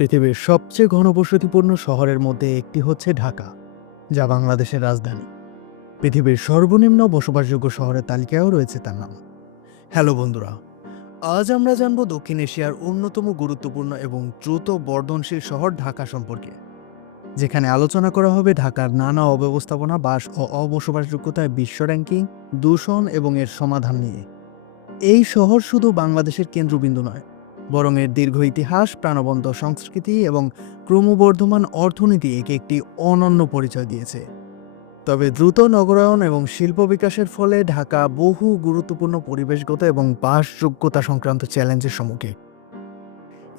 পৃথিবীর সবচেয়ে ঘনবসতিপূর্ণ শহরের মধ্যে একটি হচ্ছে ঢাকা, যা বাংলাদেশের রাজধানী। পৃথিবীর সর্বনিম্ন বসবাসযোগ্য শহরের তালিকায়ও রয়েছে তার নাম। হ্যালো বন্ধুরা, আজ আমরা জানব দক্ষিণ এশিয়ার অন্যতম গুরুত্বপূর্ণ এবং দ্রুত বর্ধনশীল শহর ঢাকা সম্পর্কে, যেখানে আলোচনা করা হবে ঢাকার নানা অব্যবস্থাপনা, বাস ও অবসবাসযোগ্যতায় বিশ্ব র্যাঙ্কিং, দূষণ এবং এর সমাধান নিয়ে। এই শহর শুধু বাংলাদেশের কেন্দ্রবিন্দু নয়, বরং এর দীর্ঘ ইতিহাস, প্রাণবন্ত সংস্কৃতি এবং ক্রমবর্ধমান অর্থনীতি একে একটি অনন্য পরিচয় দিয়েছে। তবে দ্রুত নগরায়ন এবং শিল্প বিকাশের ফলে ঢাকা বহু গুরুত্বপূর্ণ পরিবেশগত এবং বাসযোগ্যতা সংক্রান্ত চ্যালেঞ্জের সম্মুখীন।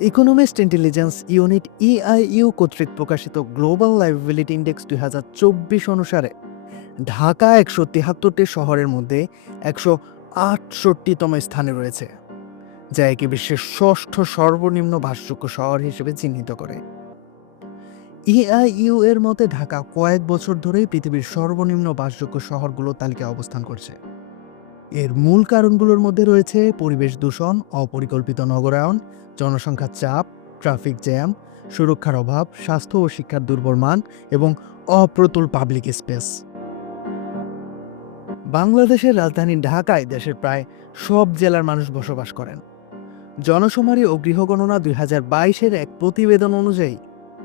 ইকোনমিস্ট ইন্টেলিজেন্স ইউনিট ইআইইউ কর্তৃক প্রকাশিত গ্লোবাল লাইভেবিলিটি ইন্ডেক্স 2024 অনুসারে ঢাকা 173টি শহরের মধ্যে 168তম স্থানে রয়েছে, যা একে বিশ্বের ষষ্ঠ সর্বনিম্ন বাসযোগ্য শহর হিসেবে চিহ্নিত করে। ইআইইউ এর মতে ঢাকা কয়েক বছর ধরেই পৃথিবীর সর্বনিম্ন বাসযোগ্য শহরগুলোর তালিকায় অবস্থান করছে। এর মূল কারণগুলোর মধ্যে রয়েছে পরিবেশ দূষণ, অপরিকল্পিত নগরায়ন, জনসংখ্যার চাপ, ট্রাফিক জ্যাম, সুরক্ষার অভাব, স্বাস্থ্য ও শিক্ষার দুর্বল মান এবং অপ্রতুল পাবলিক স্পেস। বাংলাদেশের রাজধানী ঢাকায় দেশের প্রায় সব জেলার মানুষ বসবাস করেন। জনশুমারি ও গৃহগণনা 2022-এর এক প্রতিবেদন অনুযায়ী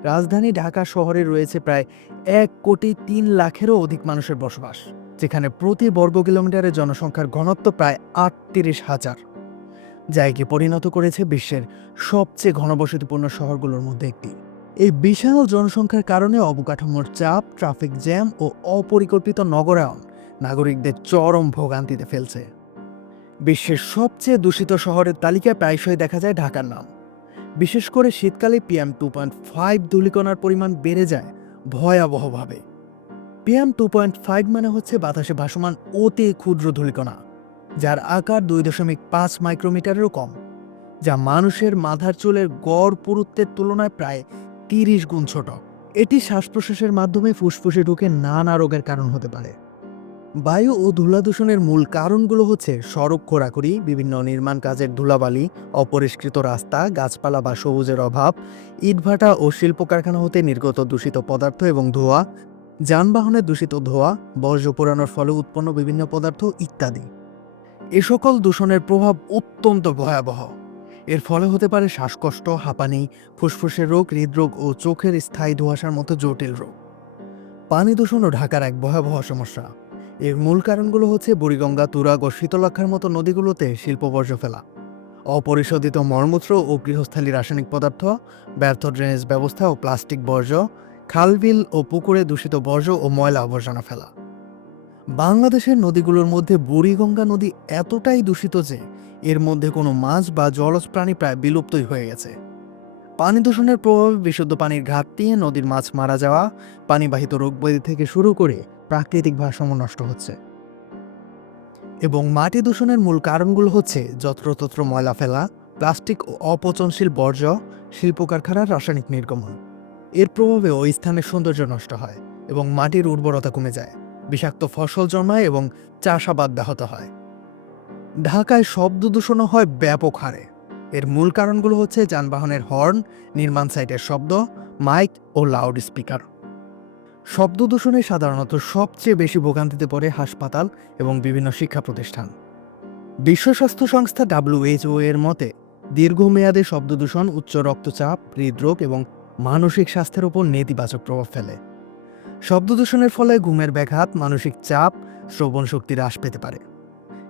রাজধানী ঢাকা শহরে রয়েছে প্রায় 1,03,00,000-এরও অধিক মানুষের বসবাস, যেখানে প্রতি বর্গ কিলোমিটারে জনসংখ্যার ঘনত্ব প্রায় 38,000, যা একে পরিণত করেছে বিশ্বের সবচেয়ে ঘনবসতিপূর্ণ শহরগুলোর মধ্যে একটি। এই বিশাল জনসংখ্যার কারণে অবকাঠামোর চাপ, ট্রাফিক জ্যাম ও অপরিকল্পিত নগরায়ন নাগরিকদের চরম ভোগান্তিতে ফেলছে। বিশ্বের সবচেয়ে দূষিত শহরের তালিকায় প্রায়শই দেখা যায় ঢাকার নাম। বিশেষ করে শীতকালে PM2.5 ধূলিকণার পরিমাণ বেড়ে যায় ভয়াবহভাবে। PM2.5 মানে হচ্ছে বাতাসে ভাসমান অতি ক্ষুদ্র ধূলিকণা, যার আকার 2.5 মাইক্রোমিটারেরও কম, যা মানুষের মাথার চুলের গড় পুরুত্বের তুলনায় প্রায় 30 গুণ ছোট। এটি শ্বাস প্রশ্বাসের মাধ্যমে ফুসফুসে ঢুকে নানা রোগের কারণ হতে পারে। বায়ু ও ধুলা দূষণের মূল কারণগুলো হচ্ছে সড়ক খোঁড়াখুড়ি, বিভিন্ন নির্মাণ কাজের ধুলাবালি, অপরিষ্কৃত রাস্তা, গাছপালা বা সবুজের অভাব, ইটভাটা ও শিল্প কারখানা হতে নির্গত দূষিত পদার্থ এবং ধোঁয়া, যানবাহনের দূষিত ধোঁয়া, বর্জ্য পোড়ানোর ফলে উৎপন্ন বিভিন্ন পদার্থ ইত্যাদি। এ সকল দূষণের প্রভাব অত্যন্ত ভয়াবহ। এর ফলে হতে পারে শ্বাসকষ্ট, হাঁপানি, ফুসফুসের রোগ, হৃদরোগ ও চোখের স্থায়ী ধোঁয়াশার মতো জটিল রোগ। পানি দূষণও ঢাকার এক ভয়াবহ সমস্যা। এর মূল কারণগুলো হচ্ছে বুড়িগঙ্গা, তুরাগ ও শীতলক্ষার মতো নদীগুলোতে শিল্প বর্জ্য ফেলা, অপরিশোধিত মলমূত্র ও গৃহস্থালী রাসায়নিক পদার্থ, ব্যর্থ ড্রেনেজ ব্যবস্থা ও প্লাস্টিক বর্জ্য, খালবিল ও পুকুরে দূষিত বর্জ্য ও ময়লা আবর্জনা ফেলা। বাংলাদেশের নদীগুলোর মধ্যে বুড়িগঙ্গা নদী এতটাই দূষিত যে এর মধ্যে কোনো মাছ বা জলজ প্রাণী প্রায় বিলুপ্তই হয়ে গেছে। পানি দূষণের প্রভাবে বিশুদ্ধ পানির ঘাটতি, নদীর মাছ মারা যাওয়া, পানিবাহিত রোগ ব্যাধি থেকে শুরু করে প্রাকৃতিক ভারসাম্য নষ্ট হচ্ছে। এবং মাটি দূষণের মূল কারণগুলো হচ্ছে যত্রতত্র ময়লা ফেলা, প্লাস্টিক ও অপচনশীল বর্জ্য, শিল্প কারখানার রাসায়নিক নির্গমন। এর প্রভাবে ওই স্থানের সৌন্দর্য নষ্ট হয় এবং মাটির উর্বরতা কমে যায়, বিষাক্ত ফসল জন্মায় এবং চাষাবাদ ব্যাহত হয়। ঢাকায় শব্দ দূষণও হয় ব্যাপক হারে। এর মূল কারণগুলো হচ্ছে যানবাহনের হর্ন, নির্মাণ সাইটের শব্দ, মাইক ও লাউড স্পিকার। শব্দ দূষণে সাধারণত সবচেয়ে বেশি ভোগান্তিতে পড়ে হাসপাতাল এবং বিভিন্ন শিক্ষা প্রতিষ্ঠান। বিশ্ব স্বাস্থ্য সংস্থা WHO এর মতে দীর্ঘমেয়াদে শব্দ দূষণ উচ্চ রক্তচাপ, হৃদরোগ এবং মানসিক স্বাস্থ্যের উপর নেতিবাচক প্রভাব ফেলে। শব্দ দূষণের ফলে ঘুমের ব্যাঘাত, মানসিক চাপ, শ্রবণ শক্তি হ্রাস পেতে পারে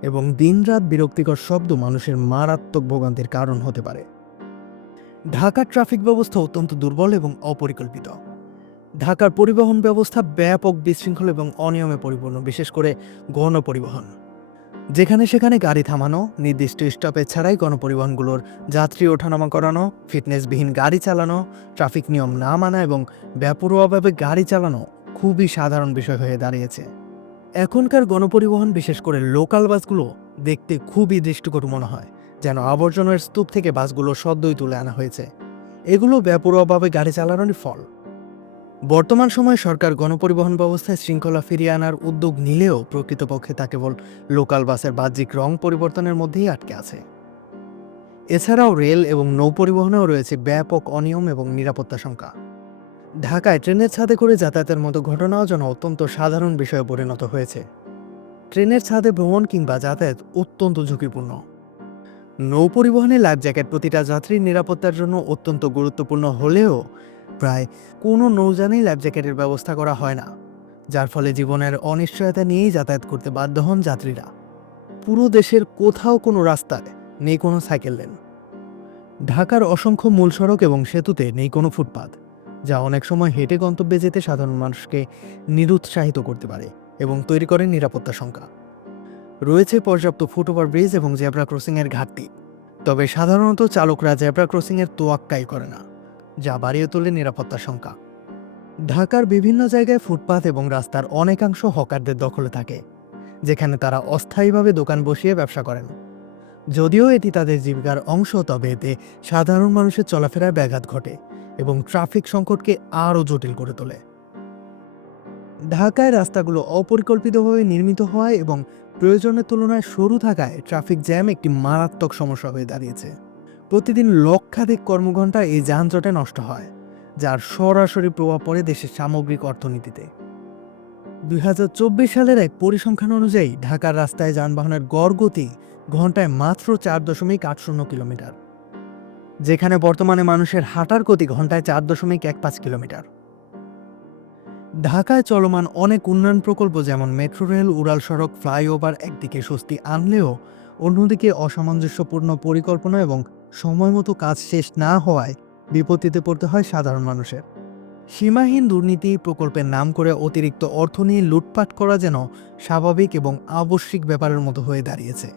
এবং দিনরাত বিরক্তিকর শব্দ মানুষের মারাত্মক ভোগান্তির কারণ হতে পারে। ঢাকার ট্রাফিক ব্যবস্থা অত্যন্ত দুর্বল এবং অপরিকল্পিত। ঢাকার পরিবহন ব্যবস্থা ব্যাপক বিশৃঙ্খল এবং অনিয়মে পরিপূর্ণ, বিশেষ করে গণপরিবহন। যেখানে সেখানে গাড়ি থামানো, নির্দিষ্ট স্টপেজ ছাড়াই গণপরিবহনগুলোর যাত্রী ওঠানামা করানো, ফিটনেসবিহীন গাড়ি চালানো, ট্রাফিক নিয়ম না মানা এবং বেপরোয়াভাবে গাড়ি চালানো খুবই সাধারণ বিষয় হয়ে দাঁড়িয়েছে। এখনকার গণপরিবহন, বিশেষ করে লোকাল বাসগুলো দেখতে খুবই দৃষ্টিকটু মনে হয়, যেন আবর্জনার স্তূপ থেকে বাসগুলো সদ্যই তুলে আনা হয়েছে। এগুলো বেপরোয়াভাবে গাড়ি চালানোর ফল। বর্তমান সময়ে সরকার গণপরিবহন ব্যবস্থায় শৃঙ্খলা ফিরিয়ে আনার উদ্যোগ নিলেও প্রকৃতপক্ষে তা কেবল লোকাল বাসের বাহ্যিক রং পরিবর্তনের মধ্যেই আটকে আছে। এছাড়াও রেল এবং নৌ পরিবহনেও রয়েছে ব্যাপক অনিয়ম এবং নিরাপত্তা শঙ্কা। ঢাকায় ট্রেনের ছাদে করে যাতায়াতের মতো ঘটনাও যেন অত্যন্ত সাধারণ বিষয়ে পরিণত হয়েছে। ট্রেনের ছাদে ভ্রমণ কিংবা যাতায়াত অত্যন্ত ঝুঁকিপূর্ণ। নৌ পরিবহনে লাইফ জ্যাকেট প্রতিটা যাত্রীর নিরাপত্তার জন্য অত্যন্ত গুরুত্বপূর্ণ হলেও প্রায় কোনো নৌযানেই লাইফ জ্যাকেটের ব্যবস্থা করা হয় না, যার ফলে জীবনের অনিশ্চয়তা নিয়েই যাতায়াত করতে বাধ্য হন যাত্রীরা। পুরো দেশের কোথাও কোনো রাস্তায় নেই কোনো সাইকেল লেন। ঢাকার অসংখ্য মূল সড়ক এবং সেতুতে নেই কোনো ফুটপাত, যা অনেক সময় হেঁটে গন্তব্যে যেতে সাধারণ মানুষকে নিরুৎসাহিত করতে পারে এবং তৈরি করে নিরাপত্তা শঙ্কা। রয়েছে পর্যাপ্ত ফুটওভার ব্রিজ এবং জেব্রা ক্রসিংয়ের ঘাটতি, তবে সাধারণত চালকরা জেব্রা ক্রসিংয়ের তোয়াক্কাই করে না, যা বাড়িয়ে তোলে নিরাপত্তা শঙ্কা। ঢাকার বিভিন্ন জায়গায় ফুটপাত এবং রাস্তার অনেকাংশ হকারদের দখলে থাকে, যেখানে তারা অস্থায়ীভাবে দোকান বসিয়ে ব্যবসা করেন। যদিও এটি তাদের জীবিকার অংশ, তবে এতে সাধারণ মানুষের চলাফেরায় ব্যাঘাত ঘটে এবং ট্রাফিক সংকটকে আরও জটিল করে তোলে। ঢাকায় রাস্তাগুলো অপরিকল্পিতভাবে নির্মিত হওয়ায় এবং প্রয়োজনের তুলনায় সরু থাকায় ট্রাফিক জ্যাম একটি মারাত্মক সমস্যা হয়ে দাঁড়িয়েছে। প্রতিদিন লক্ষাধিক কর্মঘণ্টা এই যানজটে নষ্ট হয়, যার সরাসরি প্রভাব পড়ে দেশের সামগ্রিক অর্থনীতিতে। 2024 সালের এক পরিসংখ্যান অনুযায়ী ঢাকার রাস্তায় যানবাহনের গড় গতি ঘন্টায় মাত্র 4.80 কিলোমিটার, যেখানে বর্তমানে মানুষের হাঁটার গতি ঘন্টায় 4.15 কিলোমিটার। ঢাকায় চলমান অনেক উন্নয়ন প্রকল্প যেমন মেট্রো রেল, উড়াল সড়ক, ফ্লাইওভার একদিকে স্বস্তি আনলেও অন্যদিকে অসামঞ্জস্যপূর্ণ পরিকল্পনা এবং সময়মতো কাজ শেষ না হওয়ায় বিপত্তিতে পড়তে হয় সাধারণ মানুষের। সীমাহীন দুর্নীতি, প্রকল্পের নাম করে অতিরিক্ত অর্থ নিয়ে লুটপাট করা যেন স্বাভাবিক এবং আবশ্যিক ব্যাপারের মতো হয়ে দাঁড়িয়েছে।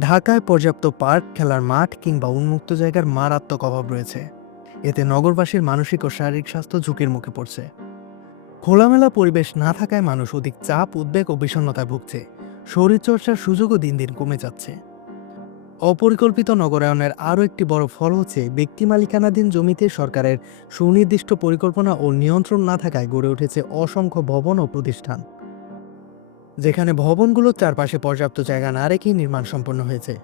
ঢাকায় পর্যাপ্ত পার্ক, খেলার মাঠ কিংবা উন্মুক্ত জায়গার মারাত্মক অভাব রয়েছে। এতে নগরবাসীর মানসিক ও শারীরিক স্বাস্থ্য ঝুঁকির মুখে পড়ছে। খোলামেলা পরিবেশ না থাকায় মানুষ অধিক চাপ, উদ্বেগ ও বিষণ্ণতায় ভুগছে। শরীরচর্চার সুযোগও দিন দিন কমে যাচ্ছে। অপরিকল্পিত নগরায়নের আরও একটি বড় ফল হচ্ছে ব্যক্তি মালিকানাধীন জমিতে সরকারের সুনির্দিষ্ট পরিকল্পনা ও নিয়ন্ত্রণ না থাকায় গড়ে উঠেছে অসংখ্য ভবন ও প্রতিষ্ঠান, যেখানে ভবনগুলোর চারপাশে পর্যাপ্ত জায়গা না রেখেই নির্মাণ সম্পন্ন হয়েছে।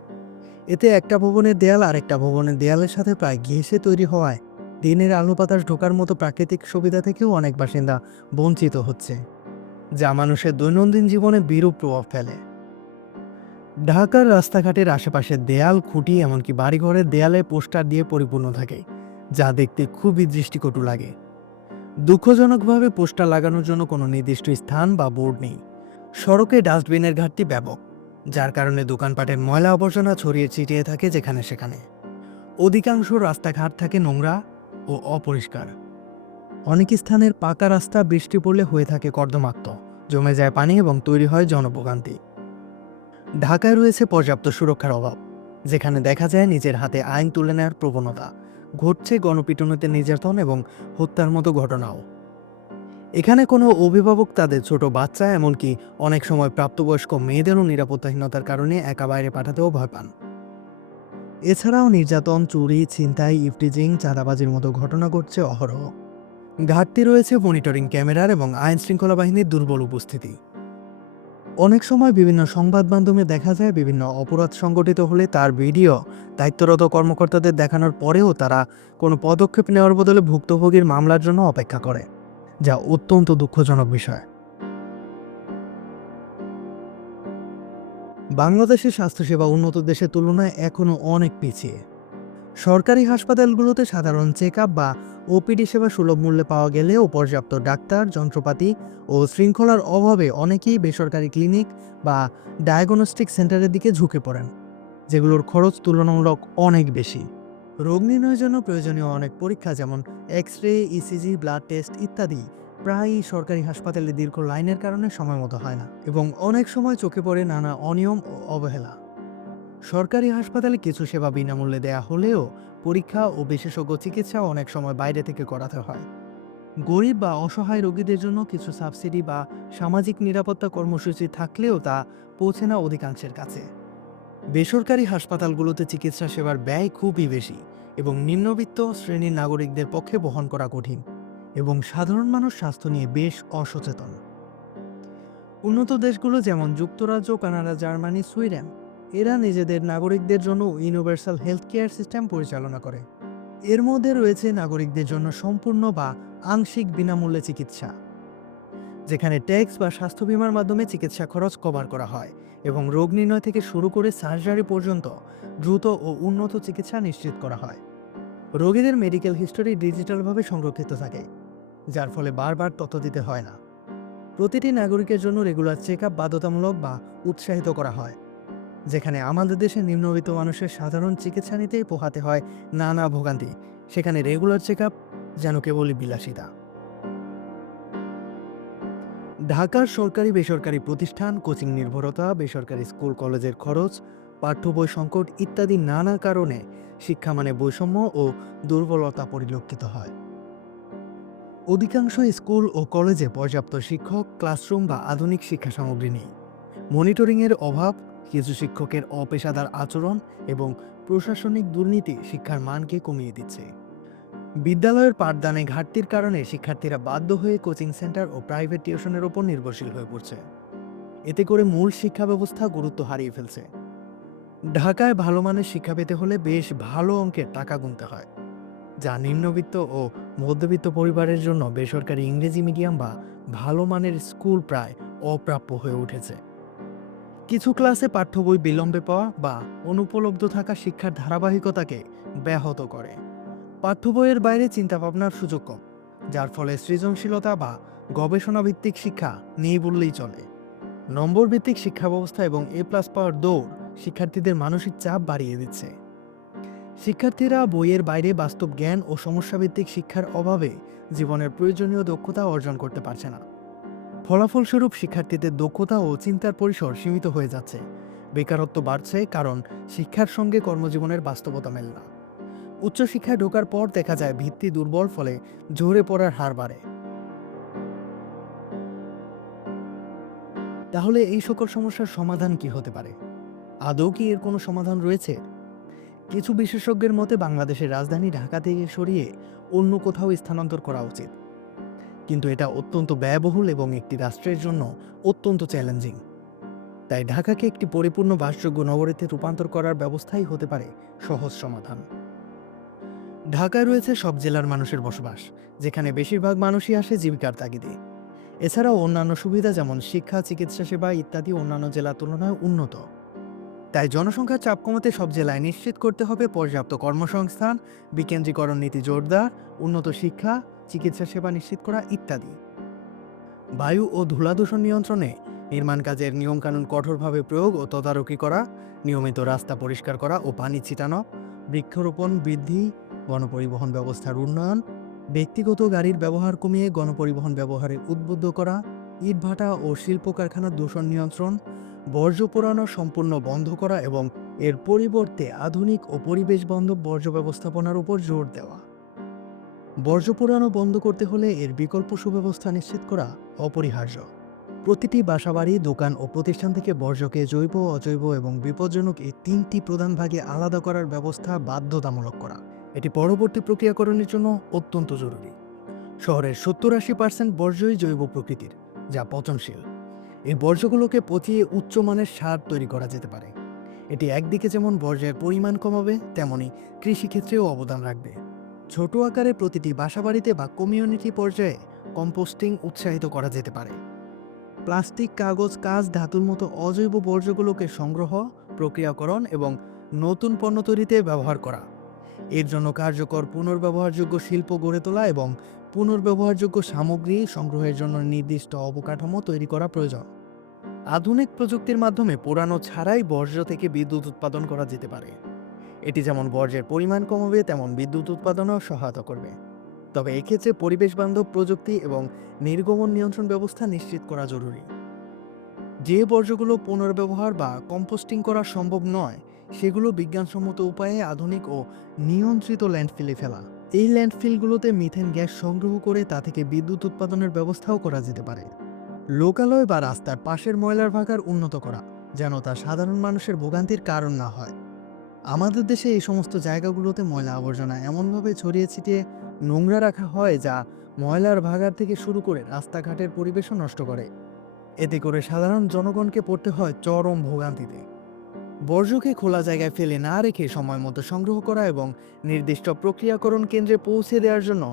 এতে একটা ভবনের দেয়াল আরেকটা ভবনের দেয়ালের সাথে প্রায় ঘেঁষে তৈরি হওয়ায় দিনের আলো বাতাস ঢোকার মতো প্রাকৃতিক সুবিধা থেকেও অনেক বাসিন্দা বঞ্চিত হচ্ছে, যা মানুষের দৈনন্দিন জীবনে বিরূপ প্রভাব ফেলে। ঢাকার রাস্তাঘাটের আশেপাশের দেয়াল, খুঁটি এমনকি বাড়িঘরের দেয়ালে পোস্টার দিয়ে পরিপূর্ণ থাকে, যা দেখতে খুবই দৃষ্টিকটু লাগে। দুঃখজনকভাবে পোস্টার লাগানোর জন্য কোনো নির্দিষ্ট স্থান বা বোর্ড নেই। সড়কে ডাস্টবিনের ঘাটতি ব্যাপক, যার কারণে দোকানপাটের ময়লা আবর্জনা ছড়িয়ে ছিটিয়ে থাকে যেখানে সেখানে। অধিকাংশ রাস্তাঘাট থাকে নোংরা ও অপরিষ্কার। অনেক স্থানের পাকা রাস্তা বৃষ্টি পড়লে হয়ে থাকে কর্দমাক্ত, জমে যায় পানি এবং তৈরি হয় জনভোগান্তি। ঢাকায় রয়েছে পর্যাপ্ত সুরক্ষার অভাব, যেখানে দেখা যায় নিজের হাতে আইন তুলে নেওয়ার প্রবণতা, ঘটছে গণপিটুনিতে নির্যাতন এবং হত্যার মতো ঘটনাও। এখানে কোনো অভিভাবক তাদের ছোট বাচ্চা এমনকি অনেক সময় প্রাপ্তবয়স্ক মেয়েদেরও নিরাপত্তাহীনতার কারণে একা বাইরে পাঠাতেও ভয় পান। এছাড়াও নির্যাতন, চুরি, ছিনতাই, ইফটিজিং, চাঁদাবাজির মতো ঘটনা ঘটছে অহরহ। ঘাটতি রয়েছে মনিটরিং ক্যামেরার এবং আইন শৃঙ্খলা বাহিনীর দুর্বল উপস্থিতি। অনেক সময় বিভিন্ন সংবাদ মাধ্যমে দেখা যায় বিভিন্ন অপরাধ সংগঠিত হলে তার ভিডিও দায়িত্বরত কর্মকর্তাদের দেখানোর পরেও তারা কোনো পদক্ষেপ নেওয়ার বদলে ভুক্তভোগীর মামলার জন্য অপেক্ষা করে, যা অত্যন্ত দুঃখজনক বিষয়। বাংলাদেশের স্বাস্থ্যসেবা উন্নত দেশের তুলনায় এখনও অনেক পিছিয়ে। সরকারি হাসপাতালগুলোতে সাধারণ চেক আপ বা ওপিডি সেবা সুলভ মূল্যে পাওয়া গেলেও পর্যাপ্ত ডাক্তার, যন্ত্রপাতি ও শৃঙ্খলার অভাবে অনেকেই বেসরকারি ক্লিনিক বা ডায়াগনস্টিক সেন্টারের দিকে ঝুঁকে পড়েন, যেগুলোর খরচ তুলনামূলক অনেক বেশি। রোগ নির্ণয়ের জন্য প্রয়োজনীয় অনেক পরীক্ষা যেমন এক্স-রে, ইসিজি, ব্লাড টেস্ট ইত্যাদি প্রায়ই সরকারি হাসপাতালে দীর্ঘ লাইনের কারণে সময় মতো হয় না এবং অনেক সময় চোখে পড়ে নানা অনিয়ম ও অবহেলা। সরকারি হাসপাতালে কিছু সেবা বিনামূল্যে দেয়া হলেও পরীক্ষা ও বিশেষজ্ঞ চিকিৎসা অনেক সময় বাইরে থেকে করাতে হয়। গরিব বা অসহায় রোগীদের জন্য কিছু সাবসিডি বা সামাজিক নিরাপত্তা কর্মসূচি থাকলেও তা পৌঁছে না অধিকাংশের কাছে। বেসরকারি হাসপাতালগুলোতে চিকিৎসা সেবার ব্যয় খুবই বেশি এবং নিম্নবিত্ত শ্রেণীর নাগরিকদের পক্ষে বহন করা কঠিন এবং সাধারণ মানুষ স্বাস্থ্য নিয়ে বেশ অসচেতন। উন্নত দেশগুলো যেমন যুক্তরাজ্য, কানাডা, জার্মানি, সুইডেন এরা নিজেদের নাগরিকদের জন্য ইউনিভার্সাল হেলথ কেয়ার সিস্টেম পরিচালনা করে। এর মধ্যে রয়েছে নাগরিকদের জন্য সম্পূর্ণ বা আংশিক বিনামূল্যে চিকিৎসা, যেখানে ট্যাক্স বা স্বাস্থ্য বীমার মাধ্যমে চিকিৎসা খরচ কভার করা হয় এবং রোগ নির্ণয় থেকে শুরু করে সার্জারি পর্যন্ত দ্রুত ও উন্নত চিকিৎসা নিশ্চিত করা হয়। রোগীদের মেডিকেল হিস্টোরি ডিজিটালভাবে সংরক্ষিত থাকে, যার ফলে বারবার তথ্য দিতে হয় না। প্রতিটি নাগরিকের জন্য রেগুলার চেক আপ বাধ্যতামূলক বা উৎসাহিত করা হয়, যেখানে আমাদের দেশে নিম্নবিত্ত মানুষের সাধারণ চিকিৎসা নিতেই পোহাতে হয় নানা ভোগান্তি, সেখানে রেগুলার চেক আপ যেন কেবলই বিলাসিতা। ঢাকার সরকারি বেসরকারি প্রতিষ্ঠান, কোচিং নির্ভরতা, বেসরকারি স্কুল কলেজের খরচ, পাঠ্য বই সংকট ইত্যাদি নানা কারণে শিক্ষামানে বৈষম্য ও দুর্বলতা পরিলক্ষিত হয়। অধিকাংশ স্কুল ও কলেজে পর্যাপ্ত শিক্ষক, ক্লাসরুম বা আধুনিক শিক্ষা সামগ্রী নেই। মনিটরিংয়ের অভাব, কিছু শিক্ষকের অপেশাদার আচরণ এবং প্রশাসনিক দুর্নীতি শিক্ষার মানকে কমিয়ে দিচ্ছে। বিদ্যালয়ের পাঠদানে ঘাটতির কারণে শিক্ষার্থীরা বাধ্য হয়ে কোচিং সেন্টার ও প্রাইভেট টিউশনের ওপর নির্ভরশীল হয়ে পড়ছে। এতে করে মূল শিক্ষা ব্যবস্থা গুরুত্ব হারিয়ে ফেলছে। ঢাকায় ভালো মানের শিক্ষা পেতে হলে বেশ ভালো অঙ্কের টাকা গুনতে হয়, যা নিম্নবিত্ত ও মধ্যবিত্ত পরিবারের জন্য বেসরকারি ইংরেজি মিডিয়াম বা ভালো মানের স্কুল প্রায় অপ্রাপ্য হয়ে উঠেছে। কিছু ক্লাসে পাঠ্য বই বিলম্বে পাওয়া বা অনুপলব্ধ থাকা শিক্ষার ধারাবাহিকতাকে ব্যাহত করে। পাঠ্য বইয়ের বাইরে চিন্তাভাবনার সুযোগ কম, যার ফলে সৃজনশীলতা বা গবেষণা ভিত্তিক শিক্ষা নেই বললেই চলে। নম্বর ভিত্তিক শিক্ষা ব্যবস্থা এবং A+ পাওয়ার দৌড় শিক্ষার্থীদের মানসিক চাপ বাড়িয়ে দিচ্ছে। শিক্ষার্থীরা বইয়ের বাইরে বাস্তব জ্ঞান ও সমস্যাভিত্তিক শিক্ষার অভাবে জীবনের প্রয়োজনীয় দক্ষতা অর্জন করতে পারছে না। ফলাফলস্বরূপ শিক্ষার্থীদের দক্ষতা ও চিন্তার পরিসর সীমিত হয়ে যাচ্ছে। বেকারত্ব বাড়ছে, কারণ শিক্ষার সঙ্গে কর্মজীবনের বাস্তবতা মেলে না। উচ্চশিক্ষায় ঢোকার পর দেখা যায় ভিত্তি দুর্বল, ফলে ঝরে পড়ার হার বাড়ে। তাহলে এই সকল সমস্যার সমাধান কি হতে পারে? আদৌ কি এর কোনো সমাধান রয়েছে? কিছু বিশেষজ্ঞের মতে বাংলাদেশের রাজধানী ঢাকা থেকে সরিয়ে অন্য কোথাও স্থানান্তর করা উচিত, কিন্তু এটা অত্যন্ত ব্যয়বহুল এবং একটি রাষ্ট্রের জন্য অত্যন্ত চ্যালেঞ্জিং। তাই ঢাকাকে একটি পরিপূর্ণ বাসযোগ্য নগরীতে রূপান্তর করার ব্যবস্থাই হতে পারে সহজ সমাধান। ঢাকায় রয়েছে সব জেলার মানুষের বসবাস, যেখানে বেশিরভাগ মানুষই আসে জীবিকার তাগিদে। এছাড়াও অন্যান্য সুবিধা যেমন শিক্ষা, চিকিৎসা সেবা ইত্যাদি অন্যান্য জেলার তুলনায় উন্নত। তাই জনসংখ্যার চাপ কমাতে সব জেলায় নিশ্চিত করতে হবে পর্যাপ্ত কর্মসংস্থান, বিকেন্দ্রীকরণ নীতি জোরদার, উন্নত শিক্ষা, চিকিৎসা সেবা নিশ্চিত করা ইত্যাদি। বায়ু ও ধূলাদূষণ নিয়ন্ত্রণে নির্মাণ কাজের নিয়মকানুন কঠোরভাবে প্রয়োগ ও তদারকি করা, নিয়মিত রাস্তা পরিষ্কার করা ও পানি ছিটানো, বৃক্ষরোপণ বৃদ্ধি, গণপরিবহন ব্যবস্থার উন্নয়ন, ব্যক্তিগত গাড়ির ব্যবহার কমিয়ে গণপরিবহন ব্যবহারে উদ্বুদ্ধ করা, ইটভাটা ও শিল্প কারখানার দূষণ নিয়ন্ত্রণ, বর্জ্য পোড়ানো সম্পূর্ণ বন্ধ করা এবং এর পরিবর্তে আধুনিক ও পরিবেশ বান্ধব বর্জ্য ব্যবস্থাপনার উপর জোর দেওয়া। বর্জ্য পোড়ানো বন্ধ করতে হলে এর বিকল্প সুব্যবস্থা নিশ্চিত করা অপরিহার্য। প্রতিটি বাসাবাড়ি, দোকান ও প্রতিষ্ঠান থেকে বর্জ্যকে জৈব, অজৈব এবং বিপজ্জনক এই 3টি প্রধান ভাগে আলাদা করার ব্যবস্থা বাধ্যতামূলক করা। এটি পরবর্তী প্রক্রিয়াকরণের জন্য অত্যন্ত জরুরি। শহরের 70-80% বর্জ্যই জৈব প্রকৃতির, যা পচনশীল। এই বর্জ্যগুলোকে পচিয়ে উচ্চমানের সার তৈরি করা যেতে পারে। এটি একদিকে যেমন বর্জ্যের পরিমাণ কমাবে, তেমনি কৃষিক্ষেত্রেও অবদান রাখবে। ছোট আকারে প্রতিটি বাসাবাড়িতে বা কমিউনিটি পর্যায়ে কম্পোস্টিং উৎসাহিত করা যেতে পারে। প্লাস্টিক, কাগজ, কাঁচ, ধাতুর মতো অজৈব বর্জ্যগুলোকে সংগ্রহ, প্রক্রিয়াকরণ এবং নতুন পণ্য তৈরিতে ব্যবহার করা। এর জন্য কার্যকর পুনর্ব্যবহারযোগ্য শিল্প গড়ে তোলা এবং পুনর্ব্যবহারযোগ্য সামগ্রী সংগ্রহের জন্য নির্দিষ্ট অবকাঠামো তৈরি করা প্রয়োজন। আধুনিক প্রযুক্তির মাধ্যমে পোড়ানো ছাড়াই বর্জ্য থেকে বিদ্যুৎ উৎপাদন করা যেতে পারে। এটি যেমন বর্জ্যের পরিমাণ কমাবে, তেমন বিদ্যুৎ উৎপাদনেও সহায়তা করবে। তবে এক্ষেত্রে পরিবেশ বান্ধব প্রযুক্তি এবং নির্গমন নিয়ন্ত্রণ ব্যবস্থা নিশ্চিত করা জরুরি। যে বর্জ্যগুলো পুনর্ব্যবহার বা কম্পোস্টিং করা সম্ভব নয়, সেগুলো বিজ্ঞানসম্মত উপায়ে আধুনিক ও নিয়ন্ত্রিত ল্যান্ডফিলে ফেলা। এই ল্যান্ডফিলগুলোতে মিথেন গ্যাস সংগ্রহ করে তা থেকে বিদ্যুৎ উৎপাদনের ব্যবস্থাও করা যেতে পারে। লোকালয় বা রাস্তার পাশের ময়লার ভাগার উন্নত করা, যেন তা সাধারণ মানুষের ভোগান্তির কারণ না হয়। আমাদের দেশে এই সমস্ত জায়গাগুলোতে ময়লা আবর্জনা এমনভাবে ছড়িয়ে ছিটিয়ে নোংরা রাখা হয়, যা ময়লার ভাগার থেকে শুরু করে রাস্তাঘাটের পরিবেশও নষ্ট করে। এতে করে সাধারণ জনগণকে পড়তে হয় চরম ভোগান্তিতে। বর্জ্যকে খোলা জায়গায় ফেলে না রেখে সময় মতো সংগ্রহ করা এবং নির্দিষ্ট প্রক্রিয়াকরণ কেন্দ্রে পৌঁছে দেওয়ার জন্য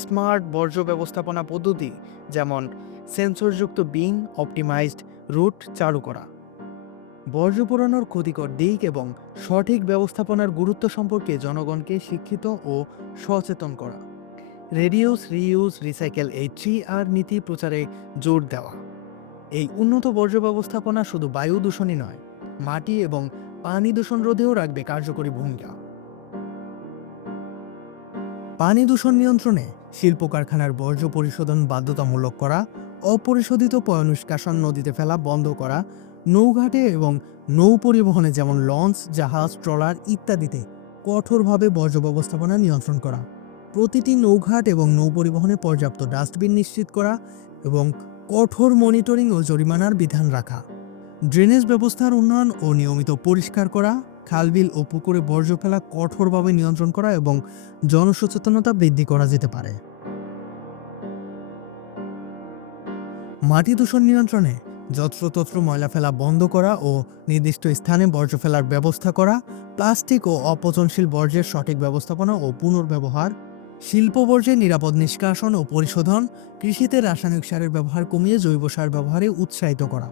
স্মার্ট বর্জ্য ব্যবস্থাপনা পদ্ধতি যেমন সেন্সরযুক্ত বিন, অপটিমাইজড রুট চালু করা। বর্জ্য পোড়ানোর ক্ষতিকর দিক এবং সঠিক ব্যবস্থাপনার গুরুত্ব সম্পর্কে জনগণকে শিক্ষিত ও সচেতন করা। রেডিউস, রিইউজ, রিসাইকেল এই 3R নীতি প্রচারে জোর দেওয়া। এই উন্নত বর্জ্য ব্যবস্থাপনা শুধু বায়ু দূষণই নয়, মাটি এবং পানি দূষণ রোধেও রাখবে কার্যকরী ভূমিকা। পানি দূষণ নিয়ন্ত্রণে শিল্প কারখানার বর্জ্য পরিশোধন বাধ্যতামূলক করা, অপরিশোধিত পয়ঃনিষ্কাশন নদীতে ফেলা বন্ধ করা, নৌঘাটে এবং নৌ পরিবহনে যেমন লঞ্চ, জাহাজ, ট্রলার ইত্যাদিতে কঠোরভাবে বর্জ্য ব্যবস্থাপনা নিয়ন্ত্রণ করা। প্রতিটি নৌঘাট এবং নৌ পরিবহনে পর্যাপ্ত ডাস্টবিন নিশ্চিত করা এবং কঠোর মনিটরিং ও জরিমানার বিধান রাখা। ড্রেনেজ ব্যবস্থার উন্নয়ন ও নিয়মিত পরিষ্কার করা, খালবিল ও পুকুরে বর্জ্য ফেলা কঠোরভাবে নিয়ন্ত্রণ করা এবং জনসচেতনতা বৃদ্ধি করা যেতে পারে। মাটি দূষণ নিয়ন্ত্রণে যত্রতত্র ময়লা ফেলা বন্ধ করা ও নির্দিষ্ট স্থানে বর্জ্য ফেলার ব্যবস্থা করা, প্লাস্টিক ও অপচনশীল বর্জ্যের সঠিক ব্যবস্থাপনা ও পুনর্ব্যবহার, শিল্প বর্জ্যের নিরাপদ নিষ্কাশন ও পরিশোধন, কৃষিতে রাসায়নিক সারের ব্যবহার কমিয়ে জৈব সার ব্যবহারে উৎসাহিত করা।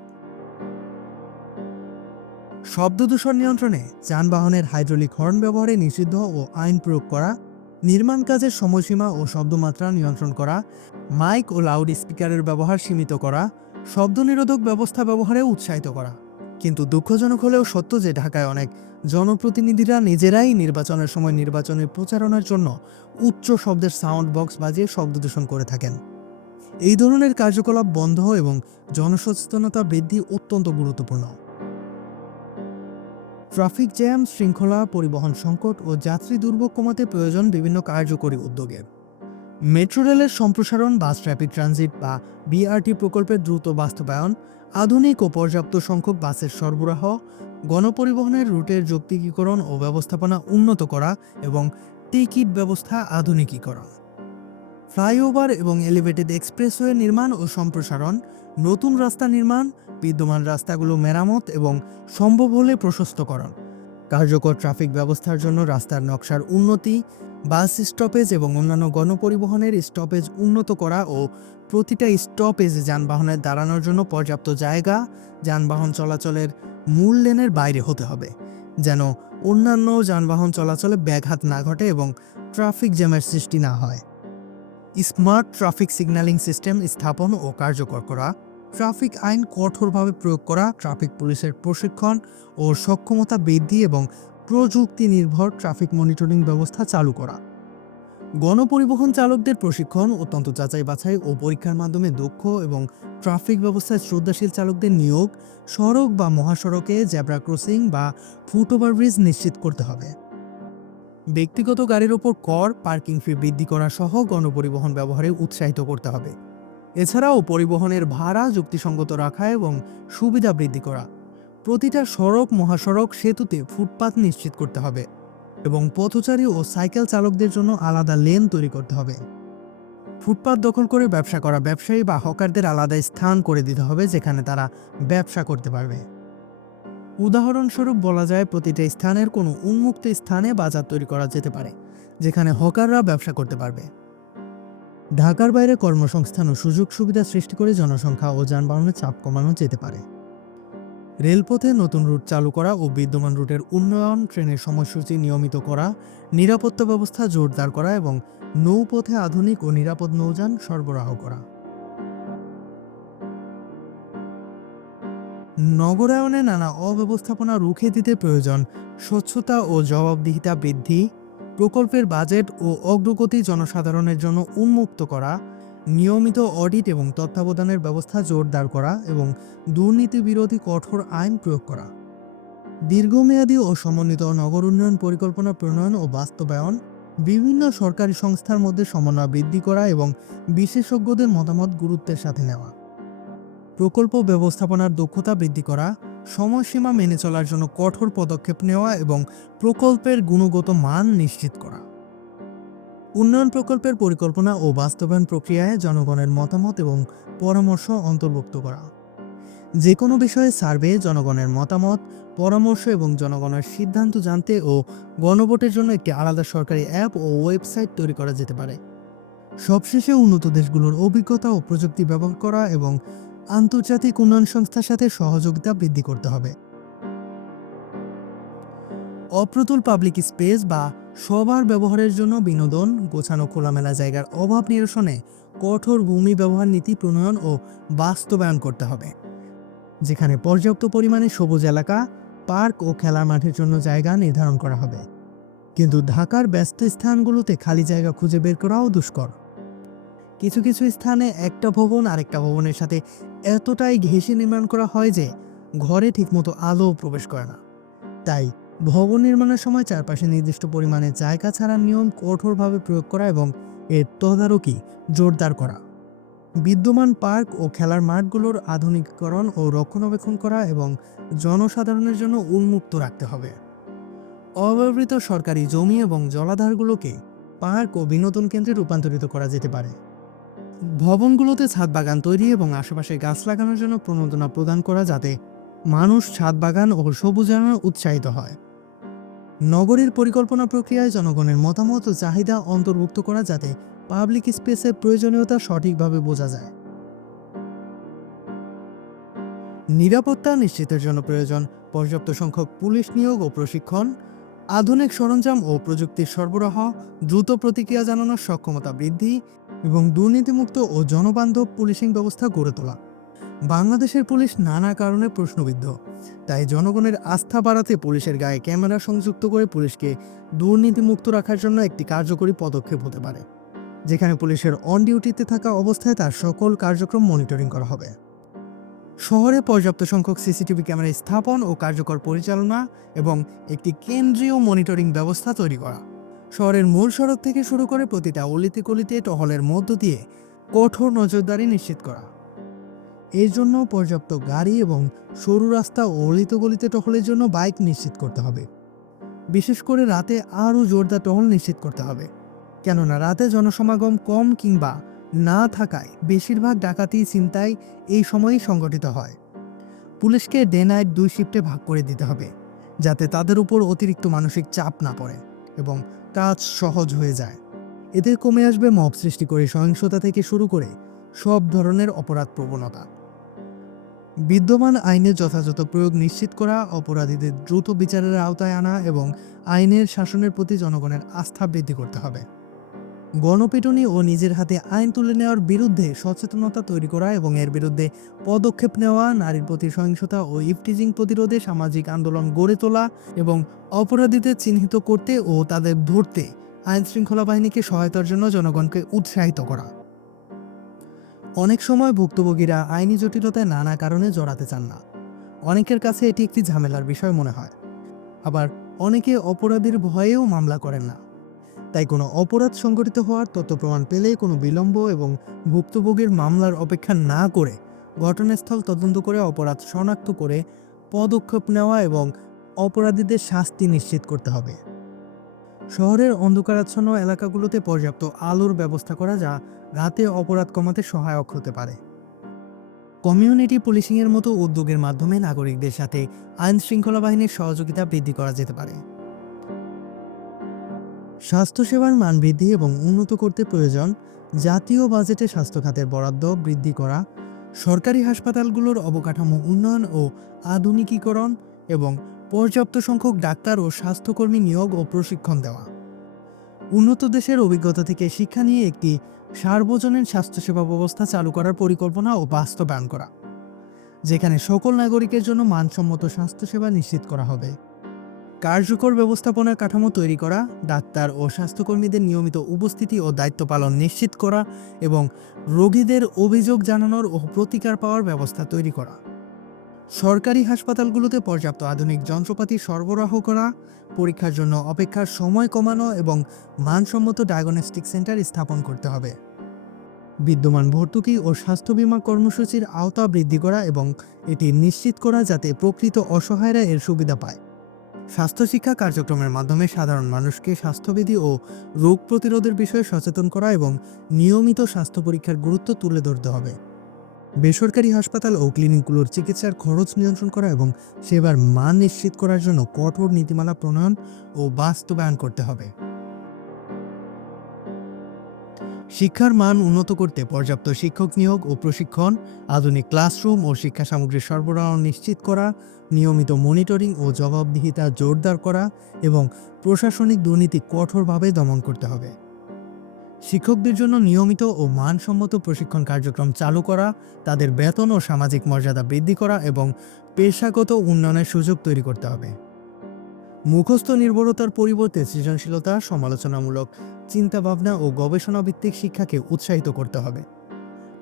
শব্দ দূষণ নিয়ন্ত্রণে যানবাহনের হাইড্রোলিক হর্ন ব্যবহারে নিষিদ্ধ ও আইন প্রয়োগ করা, নির্মাণ কাজের সময়সীমা ও শব্দমাত্রা নিয়ন্ত্রণ করা, মাইক ও লাউড স্পিকারের ব্যবহার সীমিত করা, শব্দ নিরোধক ব্যবস্থা ব্যবহারে উৎসাহিত করা। কিন্তু দুঃখজনক হলেও সত্য যে ঢাকায় অনেক জনপ্রতিনিধিরা নিজেরাই নির্বাচনের সময় নির্বাচনের প্রচারণার জন্য উচ্চ শব্দের সাউন্ড বক্স বাজিয়ে শব্দ দূষণ করে থাকেন। এই ধরনের কার্যকলাপ বন্ধ এবং জনসচেতনতা বৃদ্ধি অত্যন্ত গুরুত্বপূর্ণ। ট্রাফিক জ্যাম, শৃঙ্খলা, পরিবহন সংকট ও যাত্রী দুর্ভোগ কমাতে প্রয়োজন বিভিন্ন কার্যকরী উদ্যোগের। মেট্রো রেলের সম্প্রসারণ, বাস র্যাপিড ট্রানজিট বা বিআরটি প্রকল্পের দ্রুত বাস্তবায়ন, আধুনিক ও পর্যাপ্ত সংখ্যক বাসের সরবরাহ, গণপরিবহনের রুটের যৌক্তিকীকরণ ও ব্যবস্থাপনা উন্নত করা এবং টিকিট ব্যবস্থা আধুনিকীকরণ। ফ্লাইওভার এবং এলিভেটেড এক্সপ্রেসওয়ে নির্মাণ ও সম্প্রসারণ, নতুন রাস্তা নির্মাণ, বিদ্যমান রাস্তাগুলো মেরামত এবং সম্ভব হলে প্রশস্তকরণ, কার্যকর ট্রাফিক ব্যবস্থার জন্য রাস্তার নকশার উন্নতি, বাস স্টপেজ এবং অন্যান্য গণপরিবহনের স্টপেজ উন্নত করা ও প্রতিটা স্টপেজে যানবাহনের দাঁড়ানোর জন্য পর্যাপ্ত জায়গা, যানবাহন চলাচলের মূল লেনের বাইরে হতে হবে, যেন অন্যান্য যানবাহন চলাচলে ব্যাঘাত না ঘটে এবং ট্রাফিক জ্যামের সৃষ্টি না হয়। স্মার্ট ট্রাফিক সিগন্যালিং সিস্টেম স্থাপন ও কার্যকর করা, ট্রাফিক আইন কঠোরভাবে প্রয়োগ করা, ট্রাফিক পুলিশের প্রশিক্ষণ ও সক্ষমতা বৃদ্ধি এবং প্রযুক্তি নির্ভর ট্রাফিক মনিটরিং ব্যবস্থা চালু করা। গণপরিবহন চালকদের প্রশিক্ষণ, অত্যন্ত যাচাই বাছাই ও পরীক্ষার মাধ্যমে দক্ষ এবং ট্রাফিক ব্যবস্থায় শ্রদ্ধাশীল চালকদের নিয়োগ, সড়ক বা মহাসড়কে জেব্রা ক্রসিং বা ফুট ওভারব্রিজ নিশ্চিত করতে হবে। ব্যক্তিগত গাড়ির ওপর কর, পার্কিং ফি বৃদ্ধি করা সহ গণপরিবহন ব্যবহারে উৎসাহিত করতে হবে। এছাড়াও পরিবহনের ভাড়া যুক্তিসঙ্গত রাখা এবং সুবিধা বৃদ্ধি করা। প্রতিটা সড়ক, মহাসড়ক, সেতুতে ফুটপাত নিশ্চিত করতে হবে এবং পথচারী ও সাইকেল চালকদের জন্য আলাদা লেন তৈরি করতে হবে। ফুটপাত দখল করে ব্যবসা করা ব্যবসায়ী বা হকারদের আলাদা স্থান করে দিতে হবে যেখানে তারা ব্যবসা করতে পারবে। উদাহরণস্বরূপ বলা যায়, প্রতিটা স্থানের কোনো উন্মুক্ত স্থানে বাজার তৈরি করা যেতে পারে যেখানে হকাররা ব্যবসা করতে পারবে। ঢাকার বাইরে কর্মসংস্থান ও সুযোগ সুবিধা সৃষ্টি করে জনসংখ্যা ও যানবাহনের চাপ কমানো যেতে পারে। রেলপথে নতুন রুট চালু করা ও বিদ্যমান রুটের উন্নয়ন, ট্রেনের সময়সূচি নিয়মিত করা, নিরাপত্তা ব্যবস্থা জোরদার করা এবং নৌপথে আধুনিক ও নিরাপদ নৌযান সরবরাহ করা। নগরায়নে নানা অব্যবস্থাপনা রুখে দিতে প্রয়োজন স্বচ্ছতা ও জবাবদিহিতা বৃদ্ধি, প্রকল্পের বাজেট ও অগ্রগতি জনসাধারণের জন্য উন্মুক্ত করা, নিয়মিত অডিট এবং তত্ত্বাবধানের ব্যবস্থা জোরদার করা এবং দুর্নীতি বিরোধী কঠোর আইন প্রয়োগ করা। দীর্ঘমেয়াদী ও সমন্বিত নগর উন্নয়ন পরিকল্পনা প্রণয়ন ও বাস্তবায়ন, বিভিন্ন সরকারি সংস্থার মধ্যে সমন্বয় বৃদ্ধি করা এবং বিশেষজ্ঞদের মতামত গুরুত্বের সাথে নেওয়া। প্রকল্প ব্যবস্থাপনার দক্ষতা বৃদ্ধি করা, সময়সীমা মেনে চলার জন্য কঠোর পদক্ষেপ নেওয়া এবং প্রকল্পের গুণগত মান নিশ্চিত করা। উন্নয়ন প্রকল্পের পরিকল্পনা ও বাস্তবায়ন প্রক্রিয়ায় জনগণের মতামত এবং পরামর্শ অন্তর্ভুক্ত করা। যে কোনো বিষয়ে সার্ভে, জনগণের মতামত, পরামর্শ এবং জনগণের সিদ্ধান্ত জানতে ও গণভোটের জন্য একটি আলাদা সরকারি অ্যাপ ও ওয়েবসাইট তৈরি করা যেতে পারে। সবশেষে উন্নত দেশগুলোর অভিজ্ঞতা ও প্রযুক্তি ব্যবহার করা এবং আন্তর্জাতিক উন্নয়ন সংস্থার সাথে সহযোগিতা বৃদ্ধি করতে হবে। অপ্রতুল পাবলিক স্পেস বা সবার ব্যবহারের জন্য বিনোদন, গোছানো খোলামেলা জায়গার অভাব নিরসনে কঠোর ভূমি ব্যবহার নীতি প্রণয়ন ও বাস্তবায়ন করতে হবে, যেখানে পর্যাপ্ত পরিমাণে সবুজ এলাকা, পার্ক ও খেলার মাঠের জন্য জায়গা নির্ধারণ করা হবে। কিন্তু ঢাকার ব্যস্ত স্থানগুলোতে খালি জায়গা খুঁজে বের করাও দুষ্কর। কিছু কিছু স্থানে একটা ভবন আরেকটা ভবনের সাথে এতটাই ঘেঁষে নির্মাণ করা হয় যে ঘরে ঠিকমতো আলো প্রবেশ করে না। তাই ভবন নির্মাণের সময় চারপাশে নির্দিষ্ট পরিমাণে জায়গা ছাড়ার নিয়ম কঠোরভাবে প্রয়োগ করা এবং এর তদারকি জোরদার করা। বিদ্যমান পার্ক ও খেলার মাঠগুলোর আধুনিকীকরণ ও রক্ষণাবেক্ষণ করা এবং জনসাধারণের জন্য উন্মুক্ত রাখতে হবে। অব্যবহৃত সরকারি জমি এবং জলাধারগুলোকে পার্ক ও বিনোদন কেন্দ্রে রূপান্তরিত করা যেতে পারে। ভবনগুলোতে ছাদ বাগান তৈরি এবং আশেপাশে গাছ লাগানোর জন্য প্রণোদনা প্রদান করা, যাতে মানুষ ছাদ বাগান ও সবুজায়নে উৎসাহিত হয়। নগরীর পরিকল্পনা প্রক্রিয়ায় জনগণের মতামত ও চাহিদা অন্তর্ভুক্ত করা, যাতে পাবলিক স্পেসের প্রয়োজনীয়তা সঠিকভাবে বোঝা যায়। নিরাপত্তা নিশ্চিতের জন্য প্রয়োজন পর্যাপ্ত সংখ্যক পুলিশ নিয়োগ ও প্রশিক্ষণ, আধুনিক সরঞ্জাম ও প্রযুক্তির সরবরাহ, দ্রুত প্রতিক্রিয়া জানানোর সক্ষমতা বৃদ্ধি এবং দুর্নীতিমুক্ত ও জনবান্ধব পুলিশিং ব্যবস্থা গড়ে তোলা। বাংলাদেশের পুলিশ নানা কারণে প্রশ্নবিদ্ধ, তাই জনগণের আস্থা বাড়াতে পুলিশের গায়ে ক্যামেরা সংযুক্ত করে পুলিশকে দুর্নীতিমুক্ত রাখার জন্য একটি কার্যকরী পদক্ষেপ হতে পারে, যেখানে পুলিশের অন ডিউটিতে থাকা অবস্থায় তার সকল কার্যক্রম মনিটরিং করা হবে। শহরে পর্যাপ্ত সংখ্যক সিসিটিভি ক্যামেরা স্থাপন ও কার্যকর পরিচালনা এবং একটি কেন্দ্রীয় মনিটরিং ব্যবস্থা তৈরি করা। শহরের মূল সড়ক থেকে শুরু করে প্রতিটা অলিতে গলিতে টহলের মধ্য দিয়ে কঠোর নজরদারি নিশ্চিত করা। এর জন্য পর্যাপ্ত গাড়ি এবং সরু রাস্তা ও অলিতে গলিতে টহলের জন্য বাইক নিশ্চিত করতে হবে। বিশেষ করে রাতে আরও জোরদার টহল নিশ্চিত করতে হবে, কেননা রাতে জনসমাগম কম কিংবা না থাকায় বেশিরভাগ ডাকাতি, ছিনতাই এই সময়েই সংগঠিত হয়। পুলিশকে ডে নাইট 2 শিফটে ভাগ করে দিতে হবে, যাতে তাদের উপর অতিরিক্ত মানসিক চাপ না পড়ে এবং কাজ সহজ হয়ে যায়। এতে কমে আসবে মব সৃষ্টি করে সহিংসতা থেকে শুরু করে সব ধরনের অপরাধ প্রবণতা। বিদ্যমান আইনের যথাযথ প্রয়োগ নিশ্চিত করা, অপরাধীদের দ্রুত বিচারের আওতায় আনা এবং আইনের শাসনের প্রতি জনগণের আস্থা বৃদ্ধি করতে হবে। গণপিটুনি ও নিজের হাতে আইন তুলে নেওয়ার বিরুদ্ধে সচেতনতা তৈরি করা এবং এর বিরুদ্ধে পদক্ষেপ নেওয়া, নারীর প্রতি সহিংসতা ও ইভটিজিং প্রতিরোধে সামাজিক আন্দোলন গড়ে তোলা এবং অপরাধীদের চিহ্নিত করতে ও তাদের ধরতে আইন শৃঙ্খলা বাহিনীকে সহায়তার জন্য জনগণকে উৎসাহিত করা। অনেক সময় ভুক্তভোগীরা আইনি জটিলতায় নানা কারণে জড়াতে চান না। অনেকের কাছে এটি একটি ঝামেলার বিষয় মনে হয়, আবার অনেকে অপরাধীর ভয়েও মামলা করেন না। তাই কোনো অপরাধ সংঘটিত হওয়ার তথ্য প্রমাণ পেলে কোনো বিলম্ব এবং ভুক্তভোগীর মামলার অপেক্ষা না করে ঘটনাস্থল তদন্ত করে অপরাধ শনাক্ত করে পদক্ষেপ নেওয়া এবং অপরাধীদের শাস্তি নিশ্চিত করতে হবে। শহরের অন্ধকারাচ্ছন্ন এলাকাগুলোতে পর্যাপ্ত আলোর ব্যবস্থা করা, যা রাতে অপরাধ কমাতে সহায়ক হতে পারে। কমিউনিটি পুলিশিংয়ের মতো উদ্যোগের মাধ্যমে নাগরিকদের সাথে আইন শৃঙ্খলা বাহিনীর সহযোগিতা বৃদ্ধি করা যেতে পারে। স্বাস্থ্যসেবার মান বৃদ্ধি এবং উন্নত করতে প্রয়োজন জাতীয় বাজেটে স্বাস্থ্য খাতের বরাদ্দ বৃদ্ধি করা, সরকারি হাসপাতালগুলোর অবকাঠামো উন্নয়ন ও আধুনিকীকরণ এবং পর্যাপ্ত সংখ্যক ডাক্তার ও স্বাস্থ্যকর্মী নিয়োগ ও প্রশিক্ষণ দেওয়া। উন্নত দেশের অভিজ্ঞতা থেকে শিক্ষা নিয়ে একটি সার্বজনীন স্বাস্থ্যসেবা ব্যবস্থা চালু করার পরিকল্পনা ও বাস্তবায়ন করা, যেখানে সকল নাগরিকের জন্য মানসম্মত স্বাস্থ্যসেবা নিশ্চিত করা হবে। কার্যকর ব্যবস্থাপনার কাঠামো তৈরি করা, ডাক্তার ও স্বাস্থ্যকর্মীদের নিয়মিত উপস্থিতি ও দায়িত্ব পালন নিশ্চিত করা এবং রোগীদের অভিযোগ জানানোর ও প্রতিকার পাওয়ার ব্যবস্থা তৈরি করা। সরকারি হাসপাতালগুলোতে পর্যাপ্ত আধুনিক যন্ত্রপাতি সরবরাহ করা, পরীক্ষার জন্য অপেক্ষার সময় কমানো এবং মানসম্মত ডায়াগনস্টিক সেন্টার স্থাপন করতে হবে। বিদ্যমান ভর্তুকি ও স্বাস্থ্য বীমা কর্মসূচির আওতা বৃদ্ধি করা এবং এটি নিশ্চিত করা যাতে প্রকৃত অসহায়রা এর সুবিধা পায়। স্বাস্থ্য শিক্ষা কার্যক্রমের মাধ্যমে সাধারণ মানুষকে স্বাস্থ্যবিধি ও রোগ প্রতিরোধের বিষয়ে সচেতন করা এবং নিয়মিত স্বাস্থ্য পরীক্ষার গুরুত্ব তুলে ধরতে হবে। বেসরকারি হাসপাতাল ও ক্লিনিকগুলোর চিকিৎসার খরচ নিয়ন্ত্রণ করা এবং সেবার মান নিশ্চিত করার জন্য কঠোর নীতিমালা প্রণয়ন ও বাস্তবায়ন করতে হবে। শিক্ষার মান উন্নত করতে পর্যাপ্ত শিক্ষক নিয়োগ ও প্রশিক্ষণ, আধুনিক ক্লাসরুম ও শিক্ষা সামগ্রীর সরবরাহ নিশ্চিত করা, নিয়মিত মনিটরিং ও জবাবদিহিতা জোরদার করা এবং প্রশাসনিক দুর্নীতি কঠোরভাবে দমন করতে হবে। শিক্ষকদের জন্য নিয়মিত ও মানসম্মত প্রশিক্ষণ কার্যক্রম চালু করা, তাদের বেতন ও সামাজিক মর্যাদা বৃদ্ধি করা এবং পেশাগত উন্নয়নের সুযোগ তৈরি করতে হবে। মুখস্থ নির্ভরতার পরিবর্তে সৃজনশীলতা, সমালোচনামূলক চিন্তাভাবনা ও গবেষণা ভিত্তিক শিক্ষাকে উৎসাহিত করতে হবে।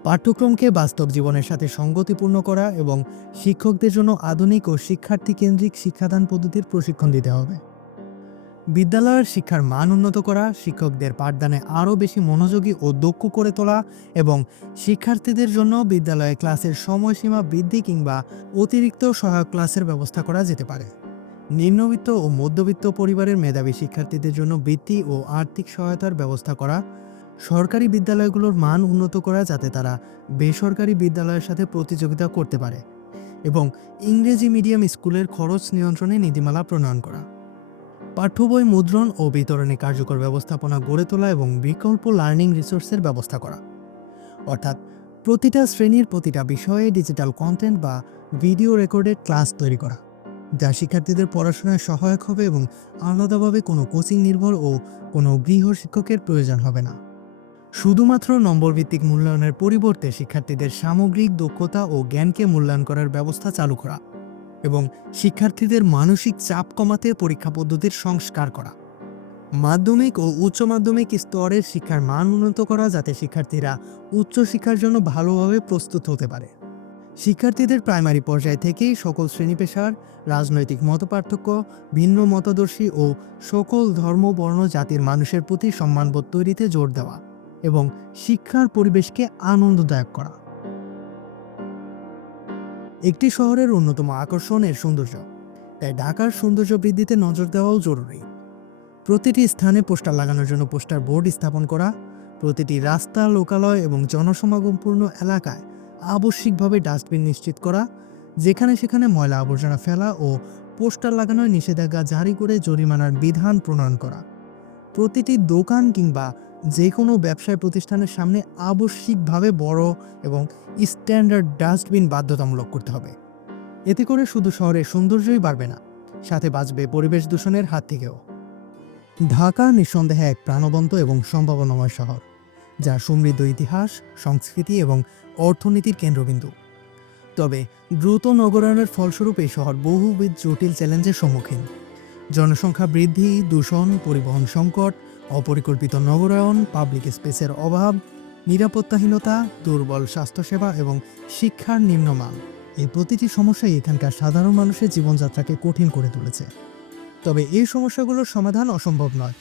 পাঠ্যক্রমকে বাস্তব জীবনের সাথে সঙ্গতিপূর্ণ করা এবং শিক্ষকদের জন্য আধুনিক ও শিক্ষার্থী কেন্দ্রিক শিক্ষাদান পদ্ধতির প্রশিক্ষণ দিতে হবে। বিদ্যালয়ের শিক্ষার মান উন্নত করা, শিক্ষকদের পাঠদানে আরও বেশি মনোযোগী ও দক্ষ করে তোলা এবং শিক্ষার্থীদের জন্য বিদ্যালয়ে ক্লাসের সময়সীমা বৃদ্ধি কিংবা অতিরিক্ত সহায়ক ক্লাসের ব্যবস্থা করা যেতে পারে। নিম্নবিত্ত ও মধ্যবিত্ত পরিবারের মেধাবী শিক্ষার্থীদের জন্য বৃত্তি ও আর্থিক সহায়তার ব্যবস্থা করা, সরকারি বিদ্যালয়গুলোর মান উন্নত করা যাতে তারা বেসরকারি বিদ্যালয়ের সাথে প্রতিযোগিতা করতে পারে এবং ইংরেজি মিডিয়াম স্কুলের খরচ নিয়ন্ত্রণে নীতিমালা প্রণয়ন করা। পাঠ্য বই মুদ্রণ ও বিতরণে কার্যকর ব্যবস্থাপনা গড়ে তোলা এবং বিকল্প লার্নিং রিসোর্সের ব্যবস্থা করা, অর্থাৎ প্রতিটা শ্রেণীর প্রতিটা বিষয়ে ডিজিটাল কন্টেন্ট বা ভিডিও রেকর্ডেড ক্লাস তৈরি করা, যা শিক্ষার্থীদের পড়াশোনায় সহায়ক হবে এবং আলাদাভাবে কোনো কোচিং নির্ভর ও কোনো গৃহ শিক্ষকের প্রয়োজন হবে না। শুধুমাত্র নম্বরভিত্তিক মূল্যায়নের পরিবর্তে শিক্ষার্থীদের সামগ্রিক দক্ষতা ও জ্ঞানকে মূল্যায়ন করার ব্যবস্থা চালু করা এবং শিক্ষার্থীদের মানসিক চাপ কমাতে পরীক্ষা পদ্ধতির সংস্কার করা। মাধ্যমিক ও উচ্চ মাধ্যমিক স্তরের শিক্ষার মান উন্নত করা যাতে শিক্ষার্থীরা উচ্চশিক্ষার জন্য ভালোভাবে প্রস্তুত হতে পারে। শিক্ষার্থীদের প্রাইমারি পর্যায় থেকেই সকল শ্রেণী পেশার, রাজনৈতিক মতপার্থক্য, ভিন্ন মতাদর্শী ও সকল ধর্ম বর্ণ জাতির মানুষের প্রতি সম্মানবোধ তৈরিতে জোর দেওয়া এবং শিক্ষার পরিবেশকে আনন্দদায়ক করা। একটি শহরের অন্যতম আকর্ষণ এর সৌন্দর্য, তাই ঢাকার সৌন্দর্য বৃদ্ধিতে নজর দেওয়াও জরুরি। প্রতিটি স্থানে পোস্টার লাগানোর জন্য পোস্টার বোর্ড স্থাপন করা, প্রতিটি রাস্তা, লোকালয় এবং জনসমাগমপূর্ণ এলাকায় আবশ্যিকভাবে ডাস্টবিন নিশ্চিত করা, যেখানে সেখানে ময়লা আবর্জনা ফেলা ও পোস্টার লাগানোর নিষেধাজ্ঞা জারি করে জরিমানার বিধান প্রণয়ন করা, প্রতিটি দোকান কিংবা যে কোনো ব্যবসায় প্রতিষ্ঠানের সামনে আবশ্যিকভাবে বড় এবং স্ট্যান্ডার্ড ডাস্টবিন বাধ্যতামূলক করতে হবে। এতে করে শুধু শহরের সৌন্দর্যই বাড়বে না, সাথে বাঁচবে পরিবেশ দূষণের হাত থেকেও। ঢাকা নিঃসন্দেহে এক প্রাণবন্ত এবং সম্ভাবনাময় শহর, যা সমৃদ্ধ ইতিহাস, সংস্কৃতি এবং অর্থনীতির কেন্দ্রবিন্দু। তবে দ্রুত নগরায়নের ফলস্বরূপ এই শহর বহুবিধ জটিল চ্যালেঞ্জের সম্মুখীন। জনসংখ্যা বৃদ্ধি, দূষণ, পরিবহন সংকট, অপরিকল্পিত নগরায়ন, পাবলিক স্পেসের অভাব, নিরাপত্তাহীনতা, দুর্বল স্বাস্থ্যসেবা এবং শিক্ষার নিম্নমান, এই প্রতিটি সমস্যাই এখানকার সাধারণ মানুষের জীবনযাত্রাকে কঠিন করে তুলেছে। তবে এই সমস্যাগুলোর সমাধান অসম্ভব নয়।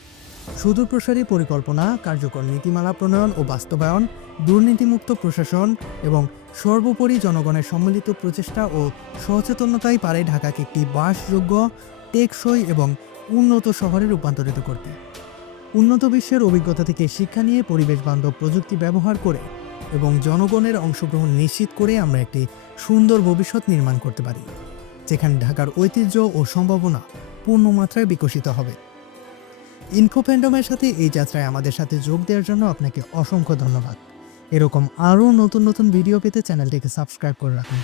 সুদূরপ্রসারী পরিকল্পনা, কার্যকর নীতিমালা প্রণয়ন ও বাস্তবায়ন, দুর্নীতিমুক্ত প্রশাসন এবং সর্বোপরি জনগণের সম্মিলিত প্রচেষ্টা ও সচেতনতাই পারে ঢাকাকে একটি বাসযোগ্য, টেকসই এবং উন্নত শহরে রূপান্তরিত করতে। উন্নত বিশ্বের অভিজ্ঞতা থেকে শিক্ষা নিয়ে পরিবেশ বান্ধব প্রযুক্তি ব্যবহার করে এবং জনগণের অংশগ্রহণ নিশ্চিত করে আমরা একটি সুন্দর ভবিষ্যৎ নির্মাণ করতে পারি, যেখানে ঢাকার ঐতিহ্য ও সম্ভাবনা পূর্ণমাত্রায় বিকশিত হবে। ইনফো ফ্যান্ডমের সাথে এই যাত্রায় আমাদের সাথে যোগ দেওয়ার জন্য আপনাকে অসংখ্য ধন্যবাদ। এরকম আরও নতুন নতুন ভিডিও পেতে চ্যানেলটিকে সাবস্ক্রাইব করে রাখুন।